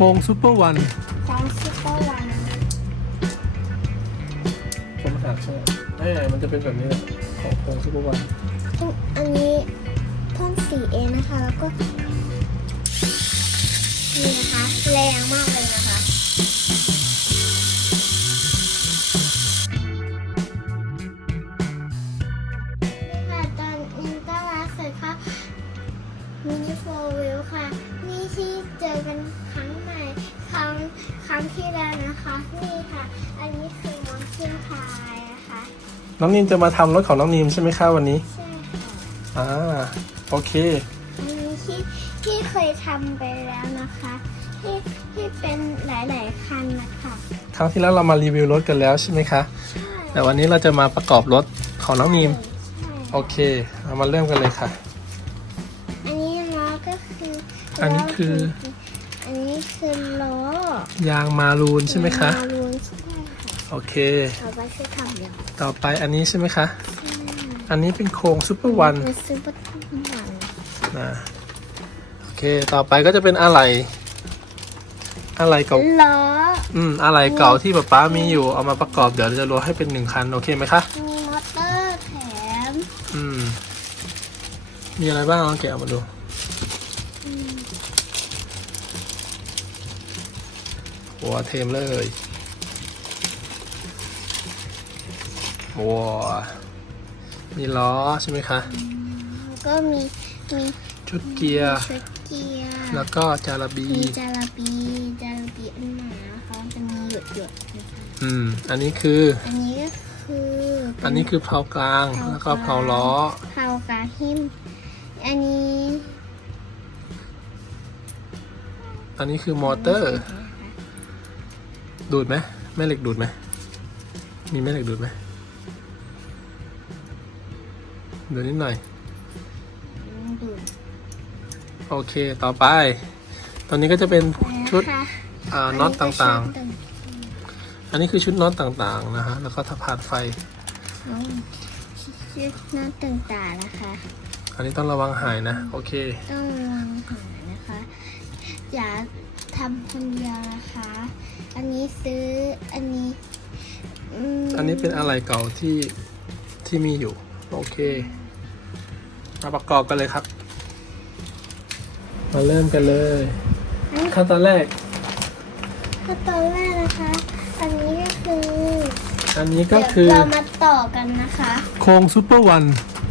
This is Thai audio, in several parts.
โครงซูเปอร์วันของซุปเปอร์วันผมหักใช่ไหมเอ้ยมันจะเป็นแบบนี้แหละของโครงซูเปอร์วัน อันนี้พ่นสีเองนะคะ แล้วก็ นี่นะคะ แรงมากเลยนะคะ น้องนีมจะมาทำรถของน้องนีมใช่ไหมคะวันนี้ ใช่ค่ะอ่า โอเคอันนี้ที่ที่เคยทำไปแล้วนะคะ ที่ที่เป็นหลาย ๆ คันนะคะครั้งที่แล้วเรามารีวิวรถกันแล้วใช่ไหมคะ ใช่แต่วันนี้เราจะมาประกอบรถของน้องนีมใช่โอเคเอามาเริ่มกันเลยค่ะ อันนี้ล้อก็คืออัอันนี้คือ อันนี้คือล้อยางมารูนใช่ไหมคะ มารูนใช่ค่ะ โอเคเอาไว้ช่วยทำเดี๋ยวต่อไปอันนี้ใช่ไหมคะใช่อันนี้เป็นโครงซูเปอร์วันคือซื้อบัตรวันนะโอเค ต่อไปก็จะเป็นอะไร อะไรเก่า ล้ออืม อะไรเก่าที่ป๊าป๊ามีอยู่ เอามาประกอบเดี๋ยวเราจะรวมให้เป็นหนึ่งคัน โอเคไหมคะมีมอเตอร์แถมอืม มีอะไรบ้างลองแกะออกมาดูอืมหัวเทมเลย ว้ามีล้อใช่ไหมคะ แล้วก็มีมีชุดเกียร์ ชุดเกียร์ แล้วก็จาระบี มีจาระบี จาระบีอันหนานะคะจะมีหยดหยดๆนะคะอืม อันนี้คือ อันนี้ก็คืออัอันนี้คือเพลากลาง แล้วก็เพลาล้อ เผากาหิม อันนี้อันนี้คือมอเตอร์ ดูดไหมแม่เหล็กดูดไหมมีแม่เหล็กดูดไหม ดูดนิดหน่อยดูดโอเคต่อไป ตอนนี้ก็จะเป็นชุดนะคะอ่าน็อตต่างอันนี้ก็ๆอันนี้คือชุดน็อตต่างๆนะฮะ แล้วก็ทับผ่านไฟ ชุดน็อตต่างๆนะคะ อันนี้ต้องระวังหายนะ โอเค ต้องระวังหานะคะ อย่าทำคนเดียวนะคะ อันนี้ซื้อ อันนี้มอันนี้เป็นอะไรเก่าที่ที่มีอยู่ โอเค มาประกอบกันเลยครับ มาเริ่มกันเลย ขั้นตอนแรก ขั้นตอนแรกนะคะ อันนี้ก็คืออันนี้ก็คือเดี๋ยวเรามาต่อกันนะคะโครงซูเปอร์วัน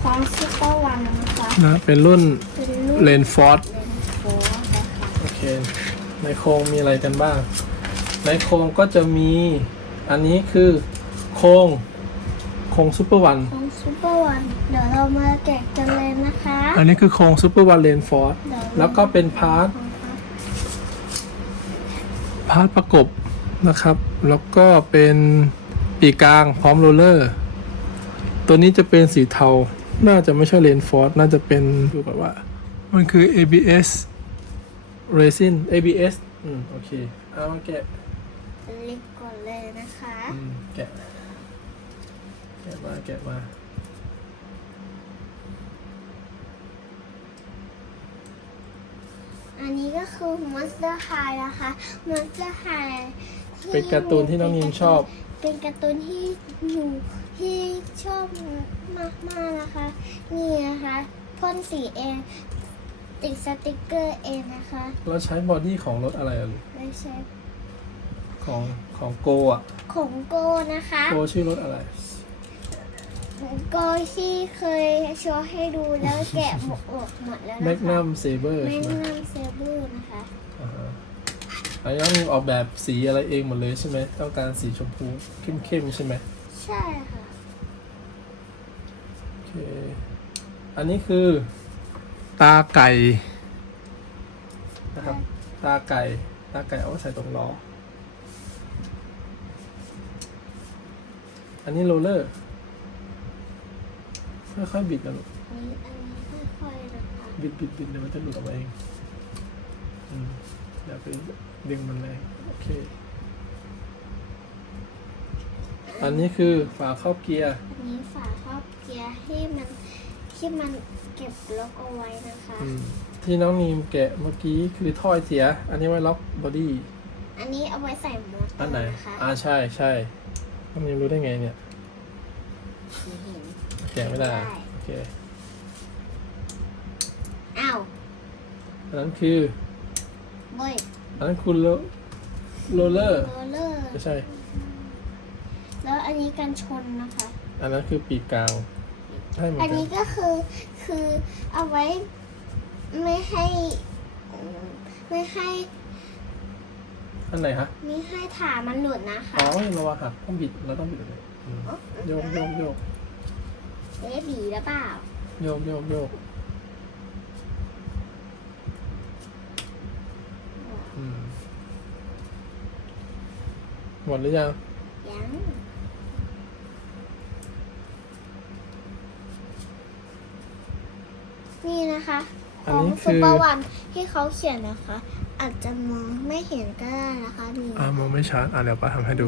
ของซุปเปอร์วันนะคะนะเป็นรุ่นเป็นลูกเลนฟอร์ดเลนโฟร์นะคะโอเคในโครงมีอะไรกันบ้าง ในโครงก็จะมี อันนี้คือโครงโครงซูเปอร์วันของซุปเปอร์วัน เดี๋ยวเรามาแกะกันเลยนะคะอันนี้คือโครงซูเปอร์วันเลนฟอร์ดเดี๋ยวแล้วก็เป็นพาร์ทพาร์ทประกบนะครับ แล้วก็เป็นปีกกลางพร้อมโรลเลอร์ ตัวนี้จะเป็นสีเทา น่าจะไม่ใช่เลนฟอร์ดน่าจะเป็นดูแบบว่า มันคือ ABS resin ABS อืม โอเค เอามาแกะลิปก่อนเลยนะคะ อืม แกะ แกะมา แกะมา อันนี้ก็คือ Monster High นะคะ Monster High ที่เป็นการ์ตูนที่น้องนิมชอบ เป็นการ์ตูนที่หนูที่ชอบมากๆนะคะ นี่นะคะพ่นสีเองติดสติกเกอร์เองนะคะแล้วใช้บอดี้ของรถอะไรอะลูกไม่ใช่ของของโกอะของโกนะคะ โกชื่อรถอะไร โกที่เคยโชว์ให้ดูแล้วแกะหมดออกหมดแล้วแมนะกคะนัมเซเบอร์แมใช่กไหมนัมเซเบอร์นะคะ อ่าฮะอันนี้น้องนิวออกแบบสีอะไรเองหมดเลยใช่ไหมต้องการสีชมพูเข้มๆใช่ไหมใช่ค่ะ โอเคอันนี้คือ ตาไก่นะครับ ตาไก่ ตาไก่เอาไว้ใส่ตรงล้อ อันนี้โรลเลอร์ ค่อยๆบิดนะลูกอันนี้อันนี้ค่อยๆนะคะบิดบิดบิดเดี๋ยวมันจะหลุดออกมาเองอืมอย่าไปดึงมันแรงโอเค อันนี้คือฝาครอบเกียร์อันนี้ฝาครอบเกียร์ให้มันที่มันเก็บล็อกเอาไว้นะคะ อืมที่น้องนีมแกะเมื่อกี้คือถ้อยเสีย อันนี้ไว้ล็อกบอดี้ อันนี้เอาไว้ใส่มอเตออันไหนร์นะคะอ่าใช่ใช่น้องนีมรู้ได้ไงเนี่ยไม่เห็น แกะไม่ได้ได้ โอเคอ้าวอันนั้นคือเว้ยอันนั้นคุณโลโรลเลอร์โรลเลอร์ ไม่ใช่ แล้วอันนี้กันชนนะคะ อันนั้นคือปีกกลางให้เหมือนอันกันนี้ก็คือคือเอาไว้ไม่ให้อืมไม่ให้อันไหนฮะไม่ให้ถามันหลุดนะคะ อ๋อระวังหักต้องบิดเราต้องบิดเลยอืมโยกโยกโยก เอ๊ะบีหรือเปล่า โยกโยกโยกอืมหมดหรือยัง ยัง นี่นะคะ อัขนองนี้ซุคืปอ เปอร์วันที่เขาเขียนนะคะ อาจจะมองไม่เห็นก็ได้นะคะนี่อ่ามองไม่ชัดอะเดี๋ยวป้าทำให้ดู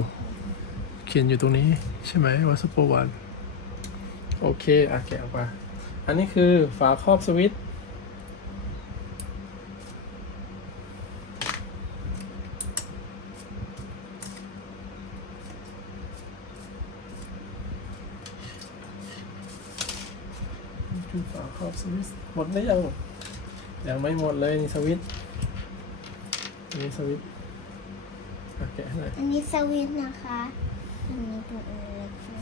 เขียนอยู่ตรงนี้ใช่ไหมว่าซูเปอร์วัน โอเคอะแกะออกมา อันนี้คือฝาครอบสวิตช์คือฝาครอบสวิตช์หมดหรือยังยังไม่หมดเลยนี่สวิตช์นนี้สวิตช์อะแกะให้หน่อยอันนี้สวิตช์นะคะ อันนี้ตัวเล็กนะคะ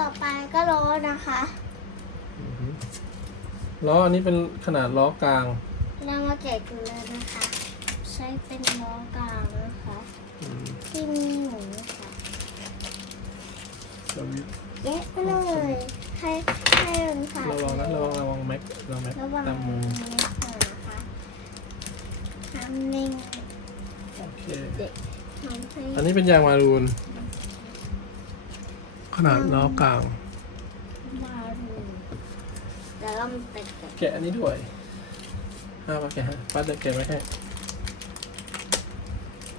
ต่อไปก็ล้อนะคะอือฮึล้ออันนี้เป็นขนาดล้อกลางเรามาแกะกันเลยนะคะ ใช้เป็นล้อกลางนะคะอืมที่มีหมูค่ะสวิตช์แยะไปเลยให้ให้มันผ่านระวังนะระวังระวังแม็กระวังแม็กระวังตามมือนี้ก่อนนะคะทำนิ่งโอเคทำให้อันนี้เป็นยางมารูน ขนาดล้อกลาง มารูแล้วเรามาติดกันแกะอันนี้ด้วยห้าปะแกะฮะป้าจะแกะไว้ให้อะ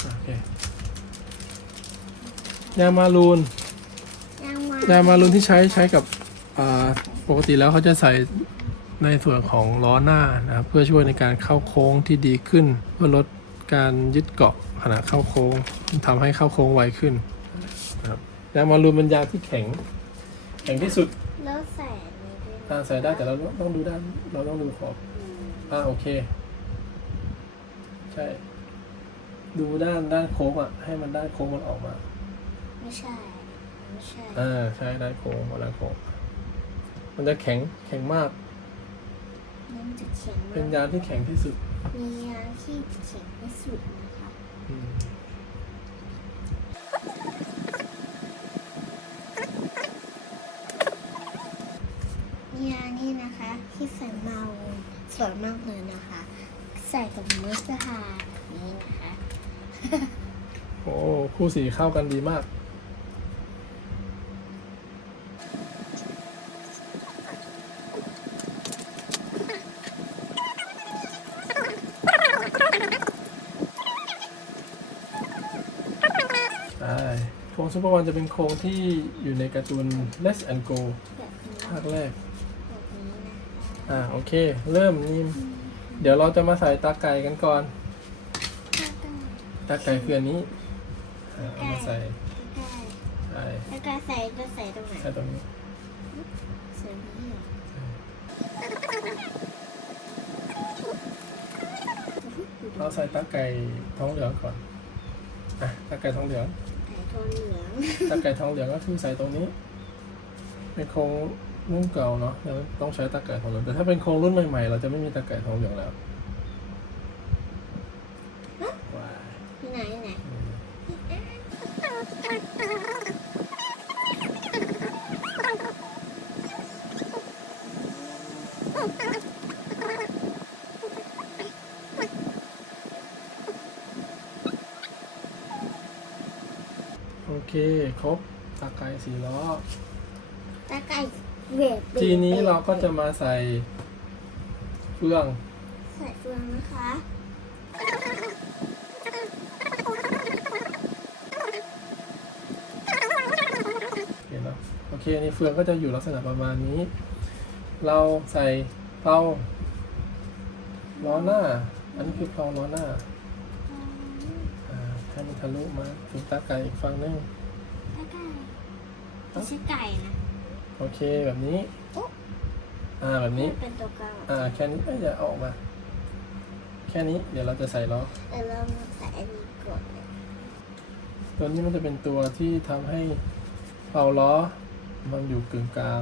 โอเคยางมารูนยางมายางมารูนที่ใช้ใช้กับอ่าปกติแล้วเขาจะใส่ในส่วนของล้อหน้านะครับเพื่อช่วยในการเข้าโค้งที่ดีขึ้น เพื่อลดการยึดเกาะขณะเข้าโค้งทำให้เข้าโค้งไวขึ้นนะครับ ยางมารูนเป็นยางที่แข็ง แข็งที่สุดแล้วใส่อันนี้ด้วยอ่าใส่ได้แต่เราต้องดูด้านเราต้องดูขอบอ่าโอเค ใช่ ดูด้านด้านโค้งอะ ให้มันด้านโค้งมันออกมา ไม่ใช่ ไม่ใช่ อ่าใช่ด้านโค้งด้านโค้งมันจะแข็งแข็งมาก มันจะแข็งเป็นมากยางที่แข็งที่สุด มียางที่แข็งที่สุดนะคะ อืมมียางนี่นะคะ ที่ใส่เมา สวยมากเลยนะคะ ใส่กับมือสหาแบบนี้นะคะ โอ้คู่สีเข้ากันดีมาก ใช่โครงซูเปอร์วันจะเป็นโครงที่อยู่ในการ์ตูน Let's and Go แบบนี้ภาคแรกแบบนี้นะคะ อ่าโอเค เริ่มนิมเดี๋ยวเราจะมาใส่ตาไก่กันก่อน ตาไก่คืออันนี้อ่าเอามาใส่ใช่ใส่แล้วก็ใส่จะใส่ตรงไหนใส่ตรงนี้ใส่นี่เหรอเราใส่ตาไก่ท้องเหลืองก่อนอะตาไก่ท้องเหลืองไก่โทนเหลืองตาไก่ท้องเหลืองก็คือใส่ตรงนี้เป็นโครง รุ่นเก่าเนาะเราต้องใช้ตาไก่ท้องเหลืองแต่ถ้าเป็นโครงรุ่นใหม่ๆ เราจะไม่มีตาไก่ท้องเหลืองแล้วว้ายที่ไหนที่ไหนอืมโอเค ครบตาไก่สี่ล้อตาไก่ เวททีนี้เราก็จะมาใส่เฟืองใส่เฟืองนะคะเคนี่เฟืองก็จะอยู่ลักษณะประมาณนี้ เราใส่เตาล้อหน้า อันนี้คือเพลาล้อหน้าอ่าให้มันทะลุมาถึงตาไก่อีกฝั่งหนึง แล้วไก่ไม่ใช่ไก่นะ โอเคแบบนี้อุ๊ยอ่าแบบนี้ เป็นตัวกลางอ่าแค่นี้ก็จะเอาออกมา แค่นี้เดี๋ยวเราจะใส่ล้อเออเรามาใส่อันนี้ก่อนเลยตัวนี้มันจะเป็นตัวที่ทำให้เป่าล้อ มันอยู่กึ่งกลาง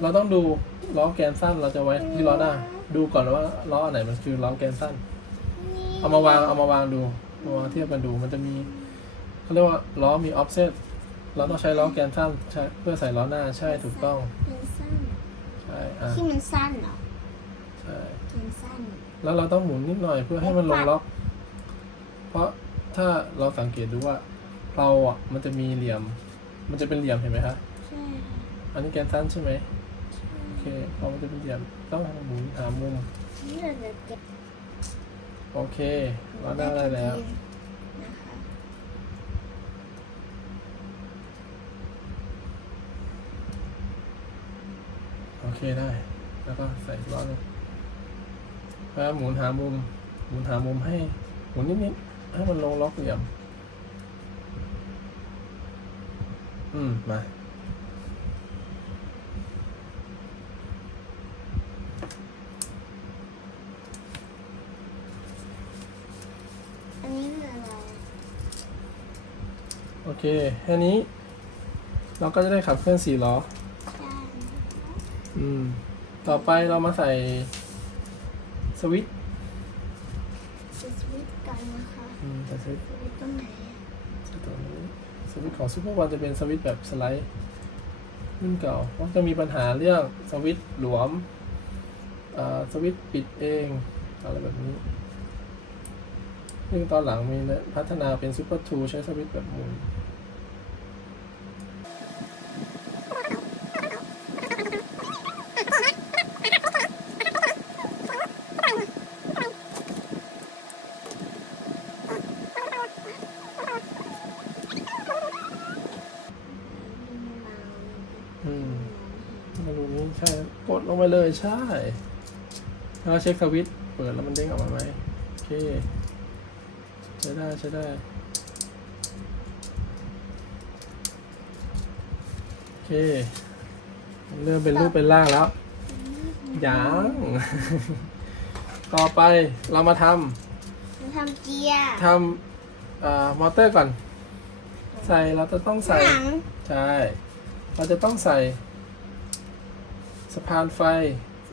เราต้องดูล้อแกนสั้นเราจะไว้ที่ล้อหน้า ดูก่อนว่าล้ออันไหนมันคือล้อแกนสั้นนี่เอามาวางเอามาวางดูมาวางเทียบกันดูมันจะมีเขาเรียกว่าล้อมี offset เราต้องใช้ล้อแกนสั้นใช่เพื่อใส่ล้อหน้าใช่ถูกต้องเป็นสั้นใช่อะที่มันสั้นเหรอใช่เป็นสั้นแล้วเราต้องหมุนนิดหน่อยเพื่อให้มันลงล็อก เพราะถ้าเราสังเกตดูว่าเราอะมันจะมีเหลี่ยม มันจะเป็นเหลี่ยมเห็นไหมคะใช่ค่ะอันนี้แกนสั้นใช่ไหมใช่โอ เคพอมันจะเป็นเหลี่ยมต้องหมุนหามุมนี่เราจะเก็บโอเคล้อหน้าได้แล้วโอเคได้ แล้วก็ใส่ล้อหนึงแล้วหมุนหามุม หมุนหามุมให้ หมุนนิดๆให้มันลงล็อกเหลี่ยม อืม มา อันนี้คืออะไร โอ เคแค่นี้ เราก็จะได้ขับเคลื่อนสี่ล้อใช่อืม ต่อไปเรามาใส่สวิตช์จะสวิตช์กันนะคะอืมใส่สวิตช์สวิตช์ตรงไหนอะใส่ตัวนี้สวิตช์ของซูเปอร์วันจะเป็นสวิตช์แบบสไลด์รุ่นเก่าเพราะจะมีปัญหาเรื่องสวิตช์หลวม อ่า สวิตช์ปิดเอง อะไรแบบนี้ ซึ่งตอนหลังมีพัฒนาเป็นซูเปอร์ทูใช้สวิตช์แบบหมุนอืมรูนี้ใช่ กดลงไปเลยใช่ แล้วเช็คสวิตช์เปิดแล้วมันเด้งออกมาไหมโอเค ช้ได้ใช้ได้โอเคเริ่มเป็นรูปเป็นร่างแล้วยังต่อไปเรามาทมันทำเกียร์ำทำเอ่อมอเตอร์ก่อน ใส่เราจะต้องใส่หนังใช่เราจะต้องใส่ สะพานไฟ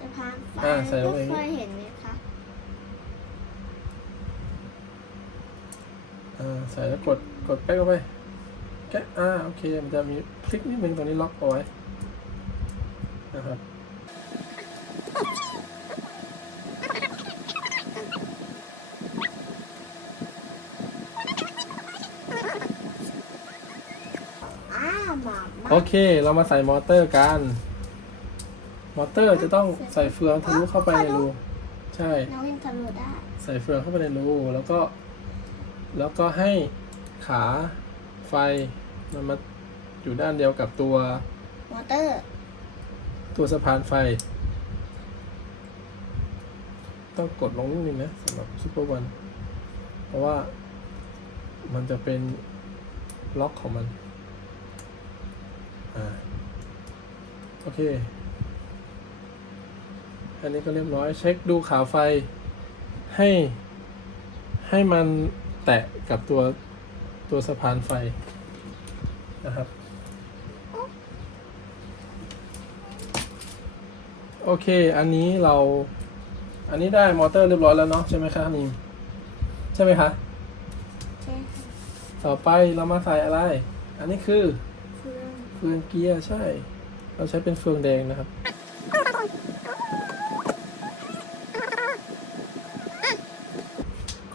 สะพานไฟอ่าใส่ลงไปอย่างนี้เคยเห็นไหมคะ อ่าใส่แล้วกดกดแป๊กเข้าไปแก๊กอ่าโอเคมันจะมีคลิกนิดนึงตรงนี้ล็อกเอาไว้นะครับอ้าวหมามาโอเค เรามาใส่มอเตอร์กัน มอเตอร์จะต้องใส่เฟืองทะลุเข้าไปในรู ใช่ น้องยังทะลุได้ ใส่เฟืองเข้าไปในรู แล้วก็ แล้วก็ให้ขาไฟมันมาอยู่ด้านเดียวกับตัวมอเตอร์ ตัวสะพานไฟ ต้องกดลงนิดนึงนะสำหรับซูเปอร์วันเพราะว่ามันจะเป็นล็อกของมัน อ่า โอเค อันนี้ก็เรียบร้อย เช็คดูขาไฟให้ให้มัน แตะกับตัวตัวสะพานไฟนะครับ โอเค อันนี้เรา อันนี้ได้มอเตอร์เรียบร้อยแล้วเนาะใช่ไหมคะนิมใช่ไหมคะใช่ค่ะต่อไปเรามาใส่อะไร อันนี้คือเฟืองเฟืองเกียร์ใช่ เราใช้เป็นเฟืองแดงนะครับ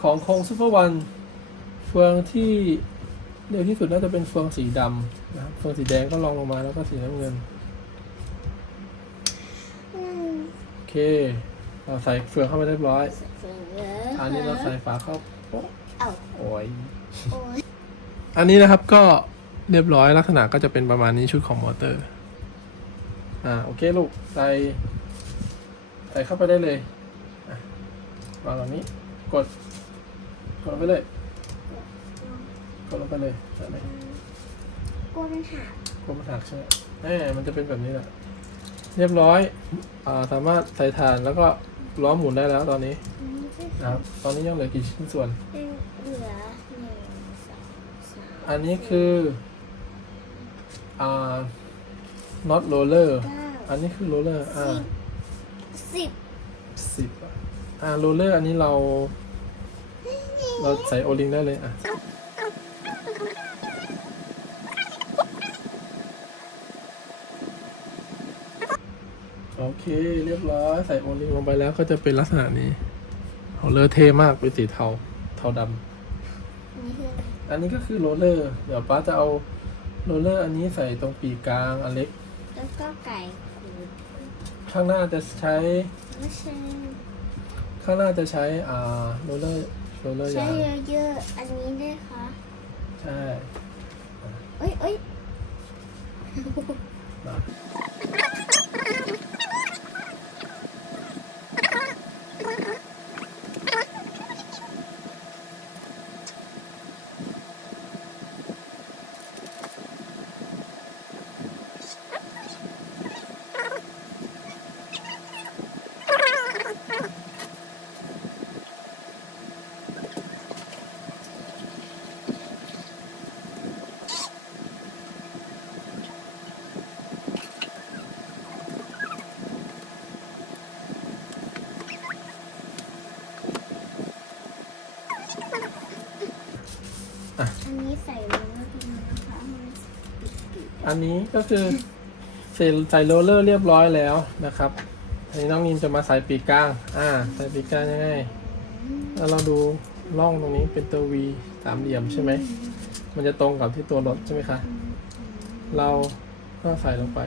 ของโคงซูเปอร์วัน เฟืองที่เร็วที่สุดน่าจะเป็นเฟืองสีดำนะครับ เฟืองสีแดงก็ลองลงมาแล้วก็สีน้ำเงินโอเคเราใส่เฟืองเข้าไปเรียบร้อย อันนี้เราใส่ฝาเข้าโป๊ะเอ้าโอ้ยโอ้ยอันนี้นะครับก็เรียบร้อยลักษณะก็จะเป็นประมาณนี้ชุดของมอเตอร์ อ่าโอเคลูกใส่ใส่เข้าไปได้เลยอะวางตรงนี้กดกดไปเลย กดลงไปเลยใช่ไหมกลัวมันหักกดมาถักใช่ไหมแหมมันจะเป็นแบบนี้แหละเรียบร้อยอ่าสามารถใส่ฐานแล้วก็ล้อหมุนได้แล้วตอนนี้อันนี้ก็นะครับ ตอนนี้ยังเหลือกี่ชิ้นส่วน เป็นเหลือหนึ่งสองสามอันนี้คืออ่า not roller เก้าอันนี้คือ roller อ่า สิบสิบอะอ่าโรลเลอร์อันนี้เรา เราใส่โอลิงได้เลยอะ โอเคเรียบร้อยใส่โอลิงลงไปแล้วก็จะเป็นลักษณะนี้โรลเลอร์เท่มากเป็นสีเทาเทาดนี่คืออะไรำอันนี้ก็คือโรลเลอร์ เดี๋ยวป้าจะเอาโรลเลอร์อันนี้ใส่ตรงปีกกลางอันเล็ก แล้วก็ไก่ขูดข้างหน้าจะใช้ ไม่ใช่ข้างหน้าจะใช้อ่าโรลเลอร์โรลเลอร์ใช้ยางเยอะๆอันนี้ด้วยคะใช่เอ้ยเอ้ย มา อันนี้ใส่ลงแล้วดีนะคะมันปิด อันนี้ก็คือใส่ใส่โรลเลอร์เรียบร้อยแล้วนะครับอันนี้น้องนินจะมาใส่ปีกกลาง อ่า ใส่ปีกกลางยังไงแล้วเราดูร่องตรงนี้เป็นตัว V สามเหลี่ยมใช่ไหม มันจะตรงกับที่ตัวรถใช่ไหมคะ เราก็ใส่ลงไป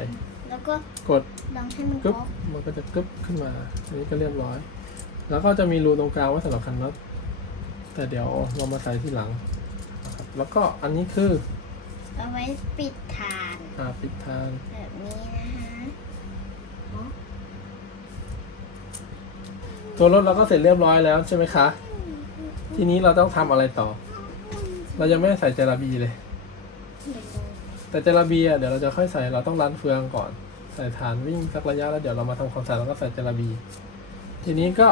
แล้วก็กดลองให้มันกึ๊บเคาะมันก็จะกึ๊บขึ้นมา อันนี้ก็เรียบร้อย แล้วก็จะมีรูตรงกลางไว้สำหรับคันน็อตแต่เดี๋ยวเรามาใส่ที่หลังนะครับแล้วก็อันนี้คือ เอาไว้ปิดฐาน อ่าปิดทางแบบนี้นะคะอ๋อตัวรถเราก็เสร็จเรียบร้อยแล้วใช่ไหมคะ ทีนี้เราต้องทำอะไรต่อ เรายังไม่ได้ใส่เจลาบีเลยเดี๋ยวดูแต่เจลาบีอะเดี๋ยวเราจะค่อยใส่เราต้องรันเฟืองก่อน ใส่ฐานวิ่งสักระยะแล้วเดี๋ยวเรามาทำความสะอาดแล้วก็ใส่เจลาบี ทีนี้ก็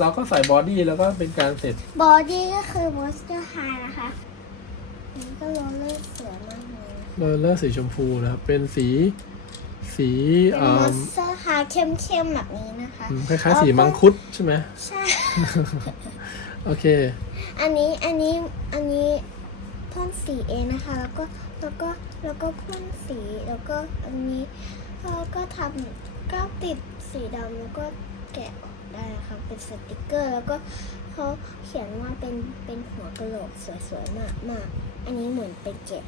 เราก็ใส่บอดี้แล้วก็เป็นการเสร็จ บอดี้ก็คือ Monster High นะคะอันนี้ก็โรลเลอร์สวยมาก เลยโรลเลอร์สีชมพูนะครับ เป็นสีสีเป็นเอ่อ Monster High เข้มๆแบบนี้นะคะอืมคล้ายๆสีมังคุดใช่ไหมใช่ โอเค อันนี้อันนี้อันนี้พ่นสีเองนะคะ แล้วก็แล้วก็แล้วก็พ่นสีแล้วก็อันนี้แล้วก็ทำก็ติดสีดำแล้วก็แกะออกได้นะคะเป็นสติกเกอร์ แล้วก็เขาเขียนว่าเป็นเป็นหัวกะโหลกสวยๆมากมากอันนี้เหมือนเป็นเกะ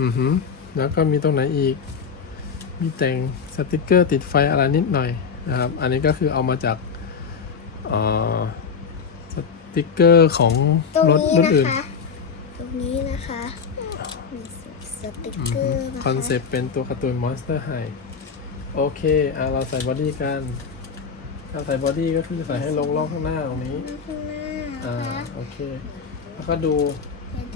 อือหือแล้วก็มีตรงไหนอีก มีแต่งสติกเกอร์ติดไฟอะไรนิดหน่อยนะครับ อันนี้ก็คือเอามาจากเอ่อสติกเกอร์ของตรงรถนี้รุ่นนะอื่นคะตรงนี้นะคะมีสติกเกอร์นะคะคอนเซปต์เป็นตัวการ์ตูน Monster High โอเคอะเราใส่บอดี้กันการใส่บอดี้ก็คือใส่ให้ลงร่องข้างหน้าตรงนี้ข้างหน้าอ่านะคะโอเค แล้วก็ดู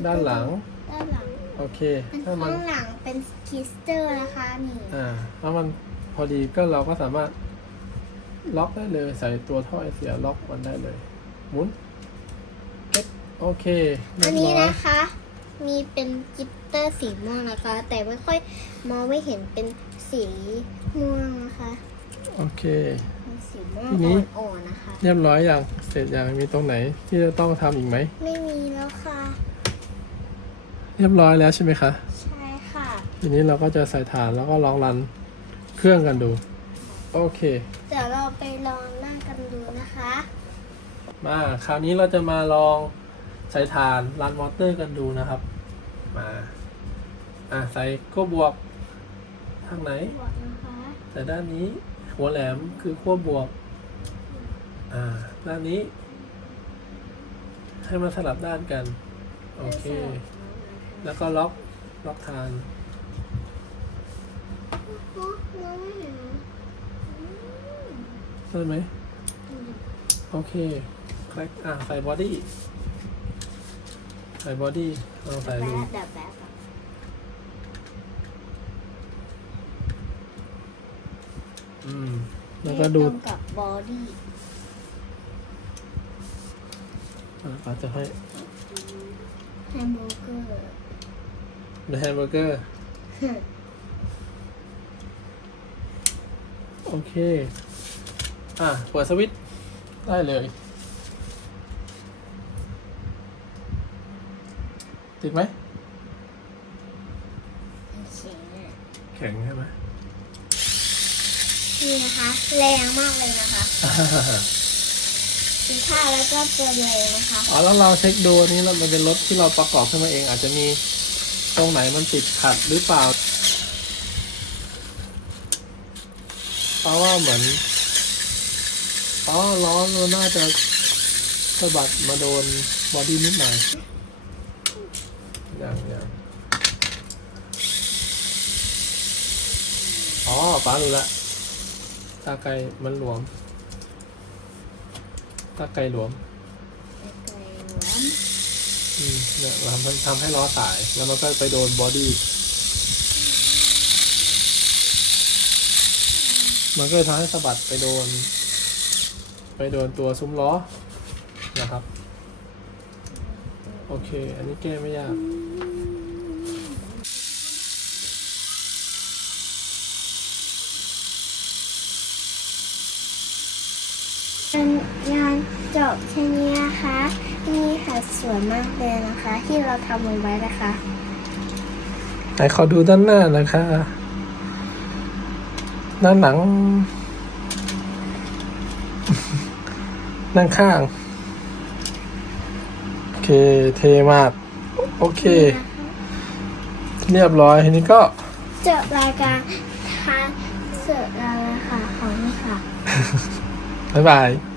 ด้านหลัง ด้านหลัง โอเคเป็นถ้ามันข้างหลังเป็นคิสเตอร์นะคะนี่อ่าถ้ามันพอดีก็เราก็สามารถล็อกได้เลยใส่ตัวท่อไอเสียล็อกมันได้เลยหมุนเอ๊ะโอเคเรีอัยนบนี้ร้อยนะคะ มีเป็นกิตเตอร์สีม่วงนะคะ แต่ไม่ค่อยมองไม่เห็นเป็นสีม่วงนะคะโอเคเป็นสีม่วงทีนี้อ่อนๆนะคะ เรียบร้อยอย่างเสร็จอย่างมีตรงไหนที่จะต้องทำอีกไหม ไม่มีแล้วค่ะ เรียบร้อยแล้วใช่ไหมคะใช่ค่ะทีนี้เราก็จะใส่ฐานแล้วก็ลองรันเครื่องกันดู โอเค เดี๋ยวเราไปลองนั่งกันดูนะคะ มาคราวนี้เราจะมาลองใส่ฐานรันมอเตอร์กันดูนะครับ มาอะใส่ขั้วบวกทางไหน บวกนะคะแต่ด้านนี้หัวแหลมคือขั้วบวก อ่า ด้านนี้ ให้มันสลับด้านกัน โอเค แล้วก็ล็อกล็อกทานโอ้มองไม่เห็นได้ไหมโอเคคลิกอ่าใส่บอดี้ใส่บอดี้ลองใส่แบดูบแบบแบบอะอืมแล้วก็ดูตรงกับบอดี้อ่าป้าจะให้แฮมเบอร์เกอร์ ในแฮมเบอร์เกอร์โอเค อะ เปิดสวิตช์ได้เลยติดไหมแข็งใช่ไหม นี่นะคะ แรงมากเลยนะคะสีข้าวแล้วก็ตัวแรงนะคะ อ๋อแล้วเราเช็คดูอันนี้เรามันเป็นรถที่เราประกอบขึ้นมาเอง อาจจะมี ตรงไหนมันติดขัดหรือเปล่า เพราะว่าเหมือนอ๋อล้อมันน่าจะสะบัดมาโดนบอดี้นิดหน่อยอย่างอย่างอ๋อป้ารู้ละ ตาไกลมันหลวม ตาไกลหลวมไก่หวม เนี่ยเราทำให้ล้อสาย แล้วมันก็ไปโดนบอดี้มันก็ทำให้สะบัดไปโดน ไปโดนตัวซุ้มล้อนะครับ โอเค อันนี้แก้ไม่ยากงานจบแค่นี้นะคะ นี่ค่ะสวยมากเลยนะคะ ที่เราทำไว้นะคะไหนขอดูด้านหน้านะคะ ด้านหลัง ด้านข้าง โอเค เทมาก โอเค เรียบร้อยทีนี้ก็จบรายการทางเสือแล้วนะคะของนี่ค่ะ บ๊ายบาย